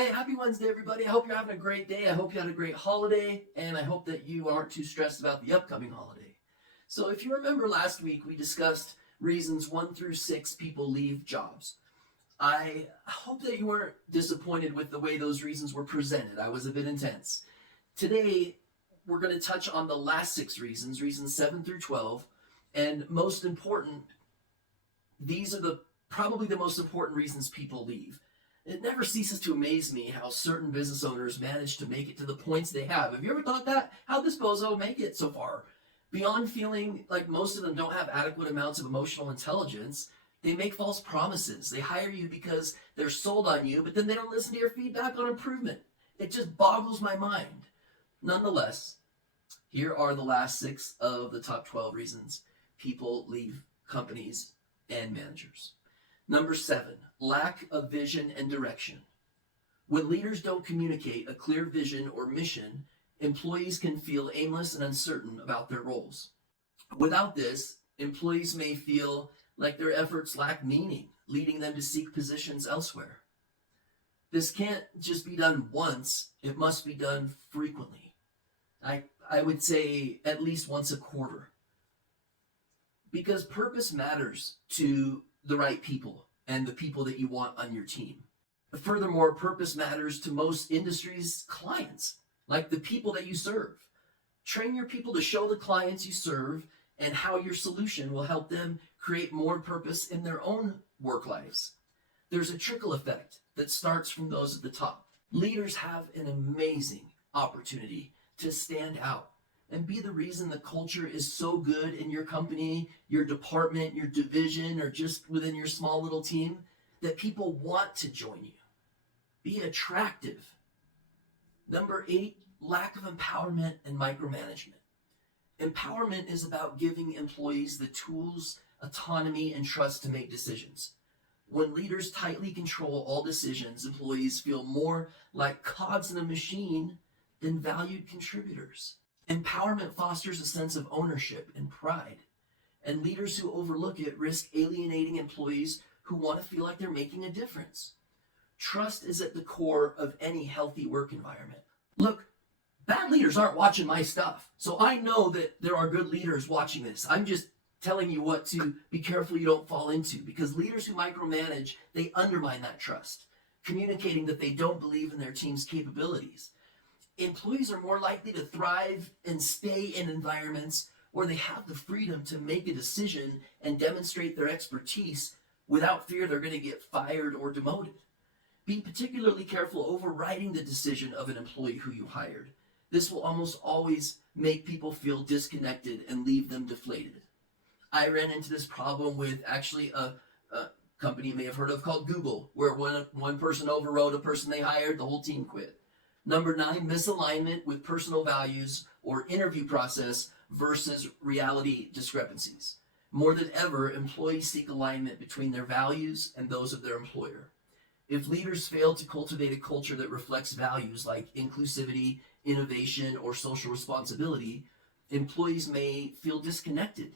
Hey, happy Wednesday, everybody. I hope you're having a great day. I hope you had a great holiday, and I hope that you aren't too stressed about the upcoming holiday. So, if you remember last week, we discussed reasons 1 through 6 people leave jobs. I hope that you weren't disappointed with the way those reasons were presented. I was a bit intense. Today, we're going to touch on the last 6 reasons, reasons 7 through 12, and most important, these are probably the most important reasons people leave. It never ceases to amaze me how certain business owners manage to make it to the points they have. Have you ever thought that? How'd this bozo make it so far? Beyond feeling like most of them don't have adequate amounts of emotional intelligence, they make false promises. They hire you because they're sold on you, but then they don't listen to your feedback on improvement. It just boggles my mind. Nonetheless, here are the last 6 of the top 12 reasons people leave companies and managers. Number 7, lack of vision and direction. When leaders don't communicate a clear vision or mission, employees can feel aimless and uncertain about their roles. Without this, employees may feel like their efforts lack meaning, leading them to seek positions elsewhere. This can't just be done once, it must be done frequently. I would say at least once a quarter. Because purpose matters to the right people and the people that you want on your team. Furthermore, purpose matters to most industries' clients, like the people that you serve. Train your people to show the clients you serve and how your solution will help them create more purpose in their own work lives. There's a trickle effect that starts from those at the top. Leaders have an amazing opportunity to stand out and be the reason the culture is so good in your company, your department, your division, or just within your small little team that people want to join you. Be attractive. Number 8, lack of empowerment and micromanagement. Empowerment is about giving employees the tools, autonomy, and trust to make decisions. When leaders tightly control all decisions, employees feel more like cogs in a machine than valued contributors. Empowerment fosters a sense of ownership and pride, and leaders who overlook it risk alienating employees who want to feel like they're making a difference. Trust is at the core of any healthy work environment. Look, bad leaders aren't watching my stuff, so I know that there are good leaders watching this. I'm just telling you what to be careful you don't fall into, because leaders who micromanage, they undermine that trust, communicating that they don't believe in their team's capabilities. Employees are more likely to thrive and stay in environments where they have the freedom to make a decision and demonstrate their expertise without fear they're going to get fired or demoted. Be particularly careful overriding the decision of an employee who you hired. This will almost always make people feel disconnected and leave them deflated. I ran into this problem with actually a company you may have heard of called Google, where one person overrode a person they hired, the whole team quit. Number 9, misalignment with personal values or interview process versus reality discrepancies. More than ever, employees seek alignment between their values and those of their employer. If leaders fail to cultivate a culture that reflects values like inclusivity, innovation, or social responsibility, employees may feel disconnected.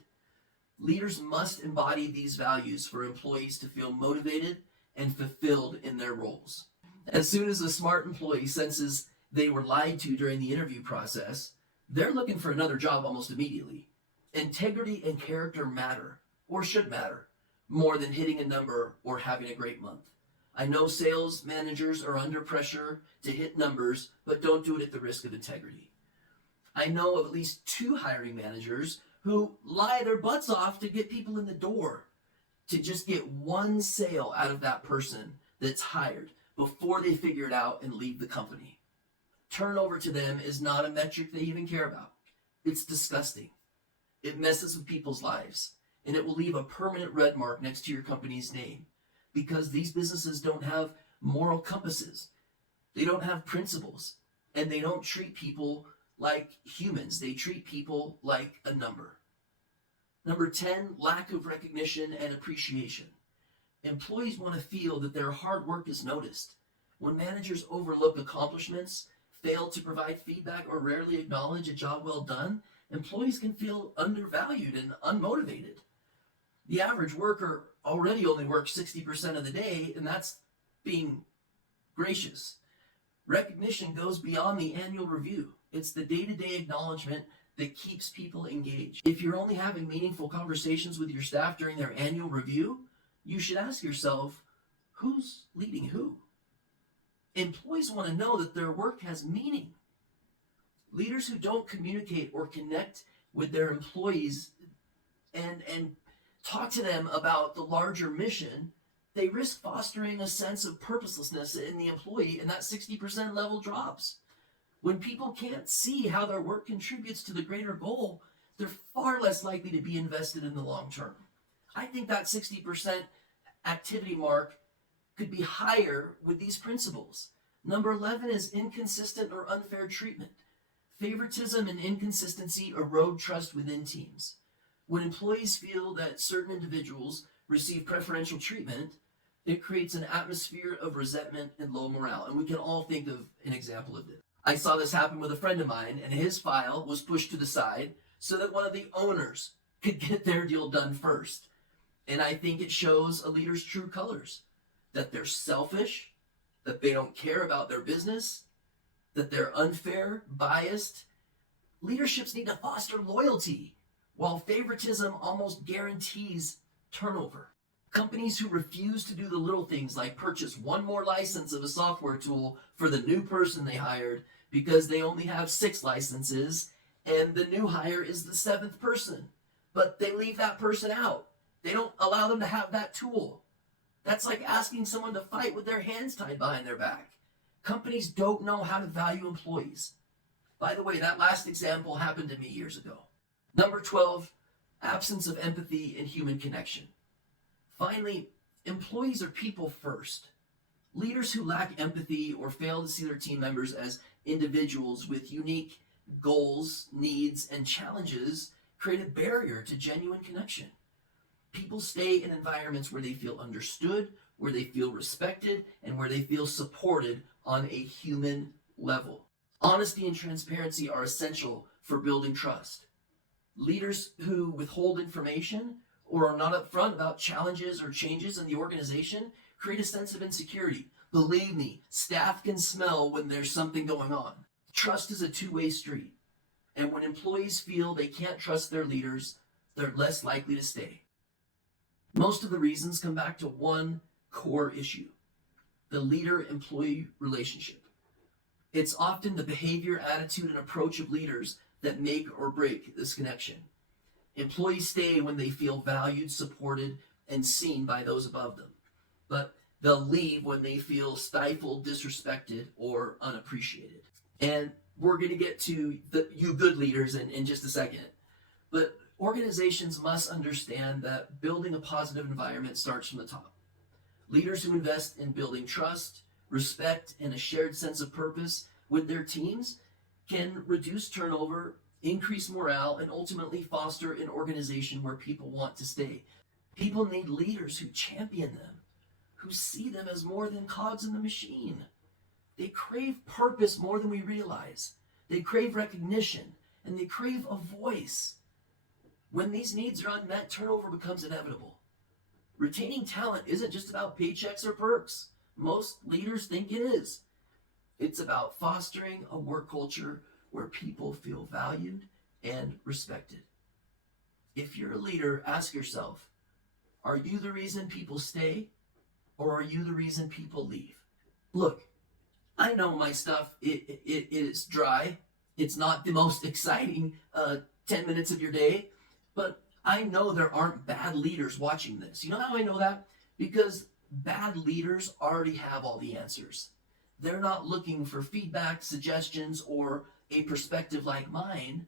Leaders must embody these values for employees to feel motivated and fulfilled in their roles. As soon as a smart employee senses they were lied to during the interview process, they're looking for another job almost immediately. Integrity and character matter, or should matter, more than hitting a number or having a great month. I know sales managers are under pressure to hit numbers, but don't do it at the risk of integrity. I know of at least 2 hiring managers who lie their butts off to get people in the door, to just get one sale out of that person that's hired before they figure it out and leave the company. Turnover to them is not a metric they even care about. It's disgusting. It messes with people's lives, and it will leave a permanent red mark next to your company's name, because these businesses don't have moral compasses. They don't have principles, and they don't treat people like humans. They treat people like a number. Number 10, lack of recognition and appreciation. Employees want to feel that their hard work is noticed. When managers overlook accomplishments, fail to provide feedback, or rarely acknowledge a job well done, employees can feel undervalued and unmotivated. The average worker already only works 60% of the day, and that's being gracious. Recognition goes beyond the annual review. It's the day-to-day acknowledgement that keeps people engaged. If you're only having meaningful conversations with your staff during their annual review, you should ask yourself, who's leading who? Employees want to know that their work has meaning. Leaders who don't communicate or connect with their employees and talk to them about the larger mission, they risk fostering a sense of purposelessness in the employee, and that 60% level drops. When people can't see how their work contributes to the greater goal, they're far less likely to be invested in the long term. I think that 60% activity mark could be higher with these principles. Number 11 is inconsistent or unfair treatment. Favoritism and inconsistency erode trust within teams. When employees feel that certain individuals receive preferential treatment, it creates an atmosphere of resentment and low morale. And we can all think of an example of this. I saw this happen with a friend of mine, and his file was pushed to the side so that one of the owners could get their deal done first. And I think it shows a leader's true colors, that they're selfish, that they don't care about their business, that they're unfair, biased. Leaderships need to foster loyalty, while favoritism almost guarantees turnover. Companies who refuse to do the little things like purchase one more license of a software tool for the new person they hired because they only have 6 licenses and the new hire is the 7th person, but they leave that person out. They don't allow them to have that tool. That's like asking someone to fight with their hands tied behind their back. Companies don't know how to value employees. By the way, that last example happened to me years ago. Number 12, absence of empathy and human connection. Finally, employees are people first. Leaders who lack empathy or fail to see their team members as individuals with unique goals, needs, and challenges create a barrier to genuine connection. People stay in environments where they feel understood, where they feel respected, and where they feel supported on a human level. Honesty and transparency are essential for building trust. Leaders who withhold information or are not upfront about challenges or changes in the organization create a sense of insecurity. Believe me, staff can smell when there's something going on. Trust is a two-way street, and when employees feel they can't trust their leaders, they're less likely to stay. Most of the reasons come back to one core issue: the leader-employee relationship. It's often the behavior, attitude, and approach of leaders that make or break this connection. Employees stay when they feel valued, supported, and seen by those above them. But they'll leave when they feel stifled, disrespected, or unappreciated. And we're going to get to you good leaders in just a second. But organizations must understand that building a positive environment starts from the top. Leaders who invest in building trust, respect, and a shared sense of purpose with their teams can reduce turnover, increase morale, and ultimately foster an organization where people want to stay. People need leaders who champion them, who see them as more than cogs in the machine. They crave purpose more than we realize. They crave recognition, and they crave a voice. When these needs are unmet, turnover becomes inevitable. Retaining talent isn't just about paychecks or perks. Most leaders think it is. It's about fostering a work culture where people feel valued and respected. If you're a leader, ask yourself, are you the reason people stay, or are you the reason people leave? Look, I know my stuff, it is dry. It's not the most exciting 10 minutes of your day, but I know there aren't bad leaders watching this. You know how I know that? Because bad leaders already have all the answers. They're not looking for feedback, suggestions, or a perspective like mine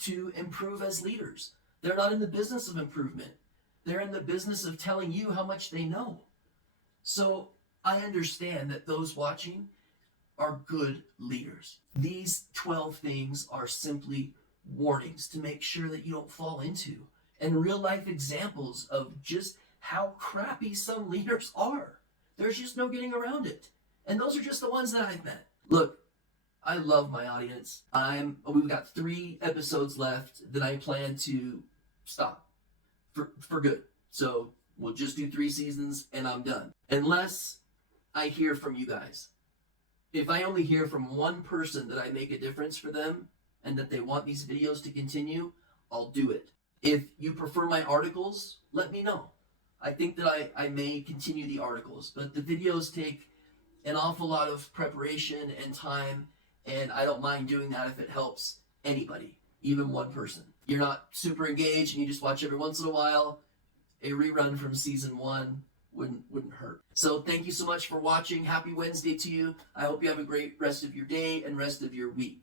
to improve as leaders. They're not in the business of improvement. They're in the business of telling you how much they know. So I understand that those watching are good leaders. These 12 things are simply warnings to make sure that you don't fall into, and real life examples of just how crappy some leaders are. There's just no getting around it. And those are just the ones that I've met. Look, I love my audience. We've got 3 episodes left that I plan to stop for good. So we'll just do 3 seasons and I'm done. Unless I hear from you guys. If I only hear from one person that I make a difference for them and that they want these videos to continue, I'll do it. If you prefer my articles, let me know. I think that I may continue the articles, but the videos take an awful lot of preparation and time, and I don't mind doing that if it helps anybody, even one person. You're not super engaged and you just watch every once in a while, a rerun from season 1 wouldn't hurt. So thank you so much for watching. Happy Wednesday to you. I hope you have a great rest of your day and rest of your week.